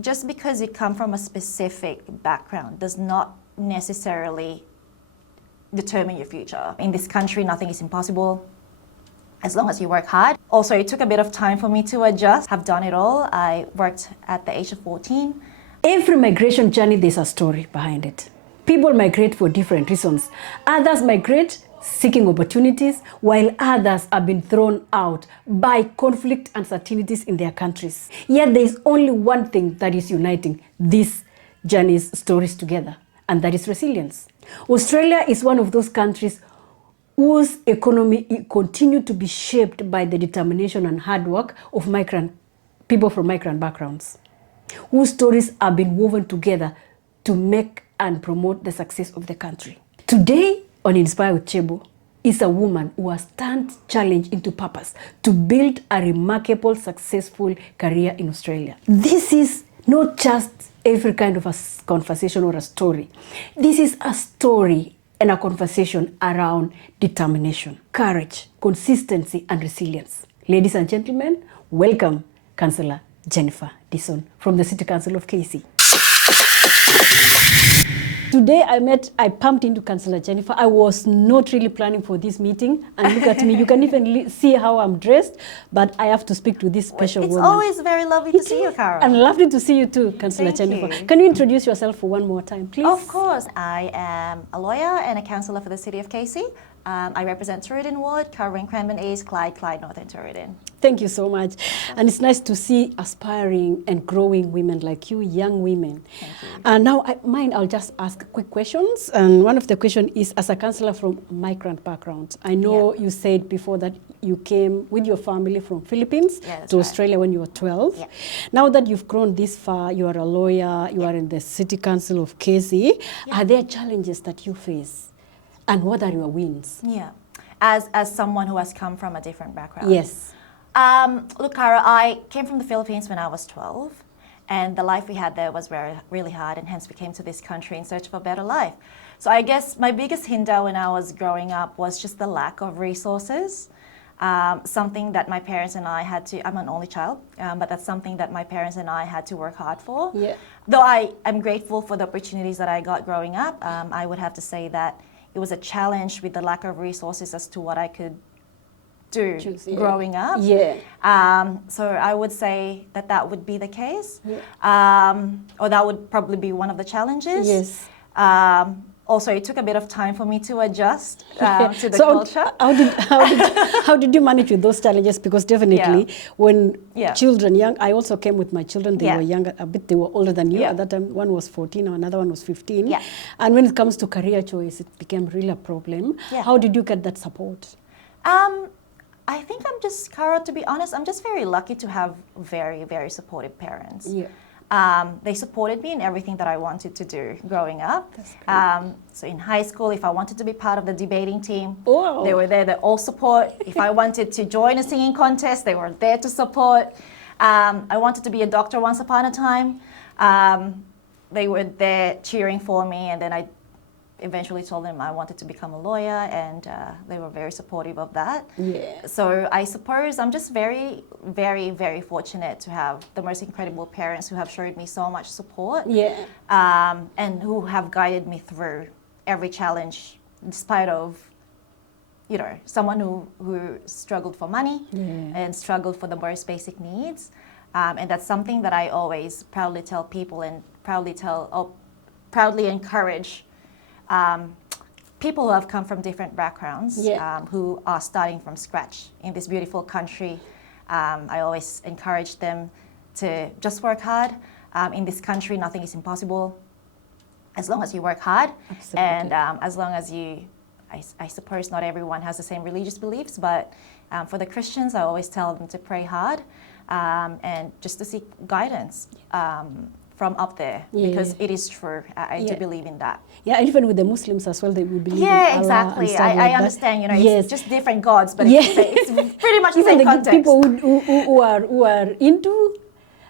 just because you come from a specific background does not necessarily determine your future. In this country, nothing is impossible as long as you work hard. Also, it took a bit of time for me to adjust. I've done it all. I worked at the age of 14. Every migration journey, there's a story behind it. People migrate for different reasons. Others migrate seeking opportunities, while others have been thrown out by conflict and uncertainties in their countries. Yet there is only one thing that is uniting these journeys, stories together, and that is resilience. Australia is one of those countries whose economy continue to be shaped by the determination and hard work of people from migrant backgrounds, whose stories have been woven together to make and promote the success of the country. Today on Inspire with Chebo is a woman who has turned challenge into purpose to build a remarkable, successful career in Australia. This is not just every kind of a conversation or a story. This is a story and a conversation around determination, courage, consistency, and resilience. Ladies and gentlemen, welcome Councillor Jennifer Dizon from the City Council of KC. Today I pumped into Councillor Jennifer. I was not really planning for this meeting, and look at me. You can even see how I'm dressed, but I have to speak to this special woman. It's always very lovely to see you, Carol. And lovely to see you too, Councillor Jennifer. Thank you. Can you introduce yourself for one more time, please? Of course. I am a lawyer and a councillor for the City of KC. I represent Torridon Ward, covering Cranbourne East, Clyde, North and Torridon. Thank you so much. And it's nice to see aspiring and growing women like you, young women. Thank you. And now I'll just ask quick questions. And one of the questions is, as a councillor from migrant background, I know you said before that you came with your family from Philippines to Australia when you were 12. Yeah. Now that you've grown this far, you are a lawyer, you are in the City Council of KC, are there challenges that you face? And what are your wins? Yeah, as someone who has come from a different background. Yes. Look, Cara, I came from the Philippines when I was 12, and the life we had there was really hard, and hence we came to this country in search of a better life. So I guess my biggest hinder when I was growing up was just the lack of resources. Something that my parents and I had to, I'm an only child, but that's something that my parents and I had to work hard for. Yeah. Though I am grateful for the opportunities that I got growing up, I would have to say that it was a challenge with the lack of resources as to what I could do growing up. Yeah. So I would say that would be the case. Yeah. Or that would probably be one of the challenges. Yes. Also, it took a bit of time for me to adjust to the culture. How did you manage with those challenges? Because definitely when children young, I also came with my children, they were younger, a bit, they were older than you. At that time, one was 14, another one was 15. Yeah. And when it comes to career choice, it became really a problem. Yeah. How did you get that support? I think I'm just, Cara, to be honest, I'm just very lucky to have very, very supportive parents. Yeah. They supported me in everything that I wanted to do growing up. So in high school, if I wanted to be part of the debating team, they were there to all support. If I wanted to join a singing contest, they were there to support. I wanted to be a doctor once upon a time. They were there cheering for me, and then I eventually told them I wanted to become a lawyer, and they were very supportive of that. Yeah. So I suppose I'm just very, very, very fortunate to have the most incredible parents who have showed me so much support, and who have guided me through every challenge, despite of, you know, someone who struggled for money and struggled for the most basic needs. And that's something that I always proudly tell people, and proudly encourage people who have come from different backgrounds, who are starting from scratch in this beautiful country. I always encourage them to just work hard. In this country, nothing is impossible as long as you work hard. Absolutely. And as long as I suppose not everyone has the same religious beliefs, but for the Christians, I always tell them to pray hard and just to seek guidance. From up there, because it is true. I do believe in that. Yeah, and even with the Muslims as well, they will believe in Allah. Exactly. And I understand, you know, it's just different gods, but it's pretty much the even same context. People who are into,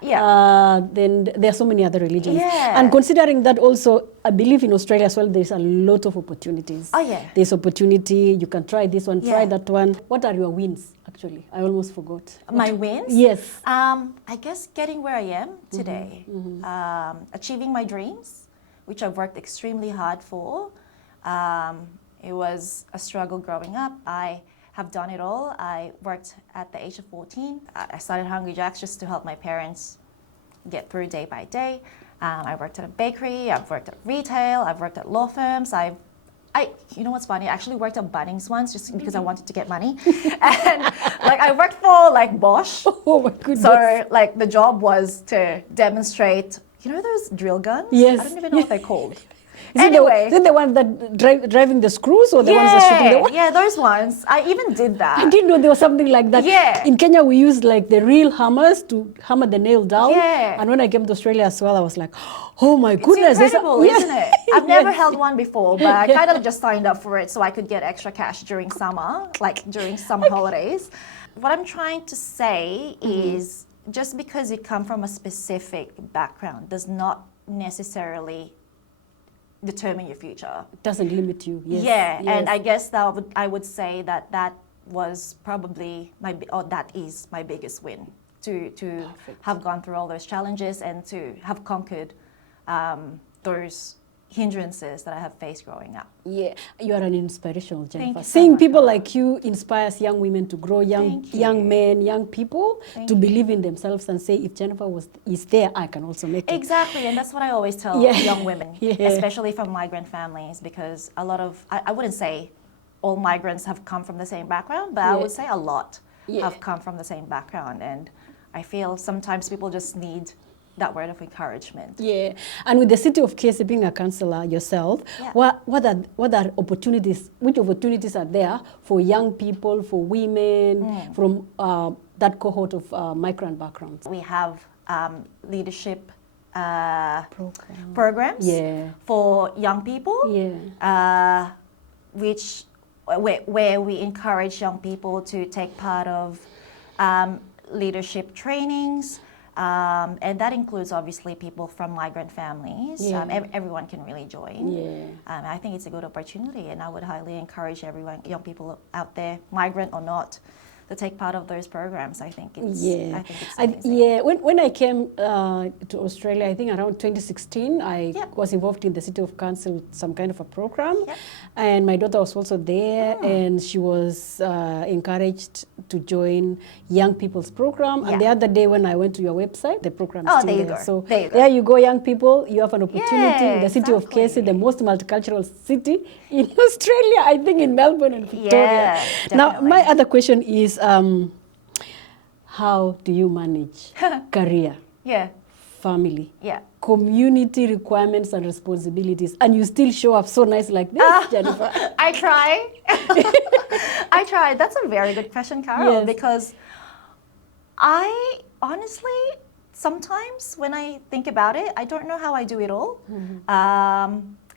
then there are so many other religions. Yeah. And considering that also, I believe in Australia as well, there's a lot of opportunities. Oh, yeah. There's opportunity, you can try this one, try Yeah. that one. What are your wins, actually? I almost forgot. My wins? Yes. I guess getting where I am today, achieving my dreams, which I've worked extremely hard for. It was a struggle growing up. I have done it all. I worked at the age of 14. I started Hungry Jack's just to help my parents get through day by day. I worked at a bakery. I've worked at retail. I've worked at law firms. You know what's funny? I actually worked at Bunnings once just because I wanted to get money. And like I worked for like Bosch. Oh my goodness. So like the job was to demonstrate, you know those drill guns? Yes. I don't even know what they're called. Is Anyway. it the one that driving the screws or the ones that shooting the wire? Yeah, those ones. I even did that. I didn't know there was something like that. Yeah. In Kenya, we use like the real hammers to hammer the nail down. Yeah. And when I came to Australia as well, I was like, oh my goodness. It's incredible, isn't it? I've never held one before, but I kind of just signed up for it so I could get extra cash during summer, like during summer holidays. What I'm trying to say is just because you come from a specific background does not necessarily determine your future. It doesn't limit you. Yes. Yeah, Yes. and I guess I would say that was probably that is my biggest win to have gone through all those challenges and to have conquered those hindrances that I have faced growing up. Yeah, you are an inspirational, Jennifer. you so Seeing much, people Laura. like you inspires young women to grow, young Thank you. young men, young people Thank to you. believe in themselves and say, if Jennifer is there, I can also make it. Exactly, and that's what I always tell Yeah. young women, Yeah. especially from migrant families, because a lot of, I wouldn't say all migrants have come from the same background, but I Yeah. would say a lot Yeah. have come from the same background, and I feel sometimes people just need that word of encouragement. Yeah, and with the city of KC being a councillor yourself, Yeah. what are opportunities? Which opportunities are there for young people, for women from that cohort of migrant backgrounds? We have leadership Program. programs Yeah. for young people, Yeah. where we encourage young people to take part of leadership trainings. And that includes obviously people from migrant families. Yeah. Everyone can really join. Yeah. I think it's a good opportunity, and I would highly encourage everyone, young people out there, migrant or not, to take part of those programs. I think it's amazing. Yeah, when I came to Australia, I think around 2016, I Yeah. was involved in the City of Council with some kind of a program. Yeah. And my daughter was also there, and she was encouraged to join young people's program. And Yeah. the other day when I went to your website, the program is Oh, still there you there. go. So There you go. young people, you have an opportunity in the city of exactly. KC, the most multicultural city in Australia, I think in Melbourne and Victoria. Yeah, Now, definitely. my other question is, how do you manage career, Yeah, family, yeah. community requirements and responsibilities, and you still show up so nice like this, Jennifer? I try. I try. That's a very good question, Carol, Yes. because I honestly, sometimes when I think about it, I don't know how I do it all.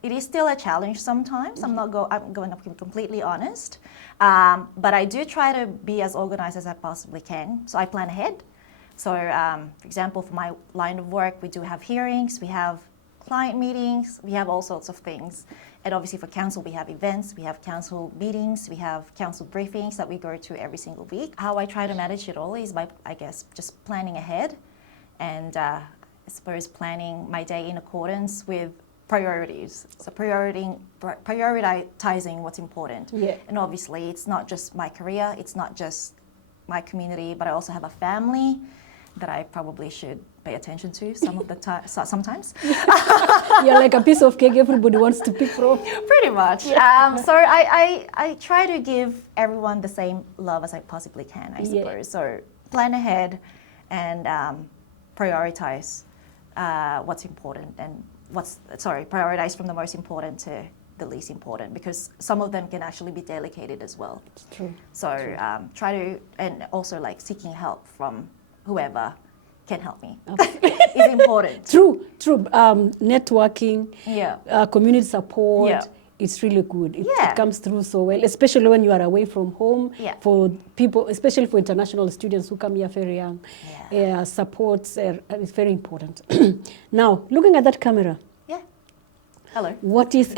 It is still a challenge sometimes. I'm going to be completely honest. But I do try to be as organized as I possibly can. So I plan ahead. So, for example, for my line of work, we do have hearings, we have client meetings, we have all sorts of things. And obviously for council, we have events, we have council meetings, we have council briefings that we go to every single week. How I try to manage it all is by, I guess, just planning ahead and I suppose planning my day in accordance with priorities. So prioritizing what's important. Yeah. And obviously it's not just my career, it's not just my community, but I also have a family that I probably should pay attention to sometimes. You're like a piece of cake everybody wants to pick from. Pretty much. So I try to give everyone the same love as I possibly can, I suppose. Yeah. So plan ahead and prioritize what's important and prioritize from the most important to the least important, because some of them can actually be delegated as well. It's true. So try to, and also like seeking help from whoever can help me is important. True. Networking, Yeah. community support. Yeah. It's really good. It Yeah. comes through so well, especially when you are away from home. Yeah. For people, especially for international students who come here very young, supports is very important. Now, looking at that camera, Yeah. Hello. What is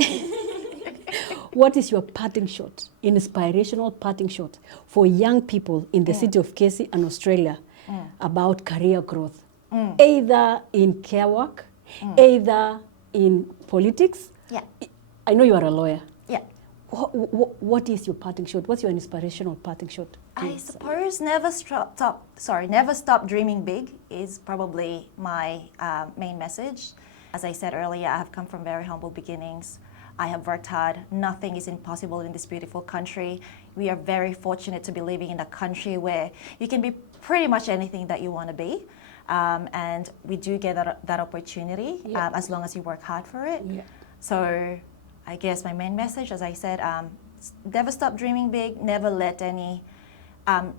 what is your parting shot, inspirational parting shot for young people in the city of Casey and Australia about career growth, either in care work, either in politics? Yeah. I know you are a lawyer. Yeah. What is your parting shot? What's your inspirational parting shot? I suppose never stop dreaming big is probably my main message. As I said earlier, I have come from very humble beginnings. I have worked hard. Nothing is impossible in this beautiful country. We are very fortunate to be living in a country where you can be pretty much anything that you want to be. And we do get that opportunity as long as you work hard for it. Yeah. So I guess my main message, as I said, never stop dreaming big, never let any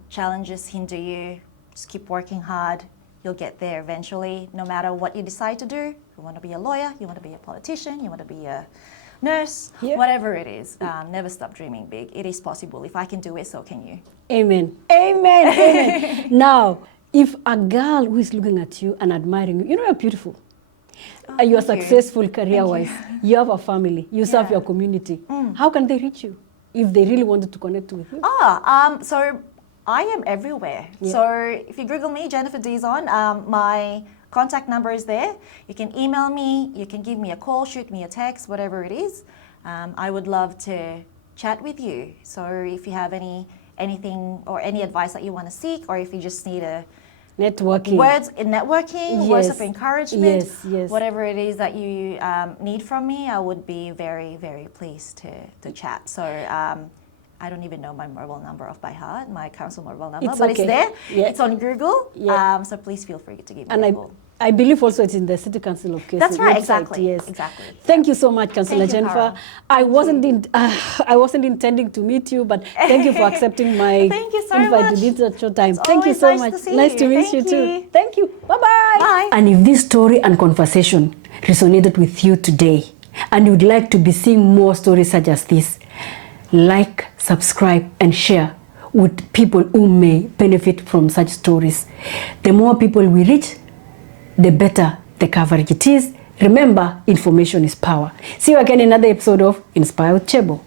challenges hinder you. Just keep working hard. You'll get there eventually, no matter what you decide to do. You want to be a lawyer, you want to be a politician, you want to be a nurse, whatever it is. Never stop dreaming big. It is possible. If I can do it, so can you. Amen. Amen. Amen. Now, if a girl who is looking at you and admiring you, you know you're beautiful. You are successful career-wise. You have a family. You serve your community. How can they reach you if they really wanted to connect with you? So I am everywhere. Yeah. So if you Google me, Jennifer Dizon, my contact number is there. You can email me. You can give me a call, shoot me a text, whatever it is. I would love to chat with you. So if you have anything or any advice that you want to seek, or if you just need a networking, words of encouragement, whatever it is that you need from me, I would be very, very pleased to chat. So I don't even know my mobile number off by heart, my council mobile number, but it's there. Yeah. It's on Google. Yeah. So please feel free to give me a call. I believe also it's in the City Council of Casey. That's right, website. exactly. Yes. Exactly. Thank you so much, Councillor Jennifer. I wasn't intending to meet you, but thank you for accepting my invite to this at your time. Thank you so much. Nice to meet you too. Thank you. Bye-bye. Bye. And if this story and conversation resonated with you today, and you'd like to be seeing more stories such as this, like, subscribe, and share with people who may benefit from such stories. The more people we reach, the better the coverage it is. Remember, information is power. See you again in another episode of Inspire with Chebo.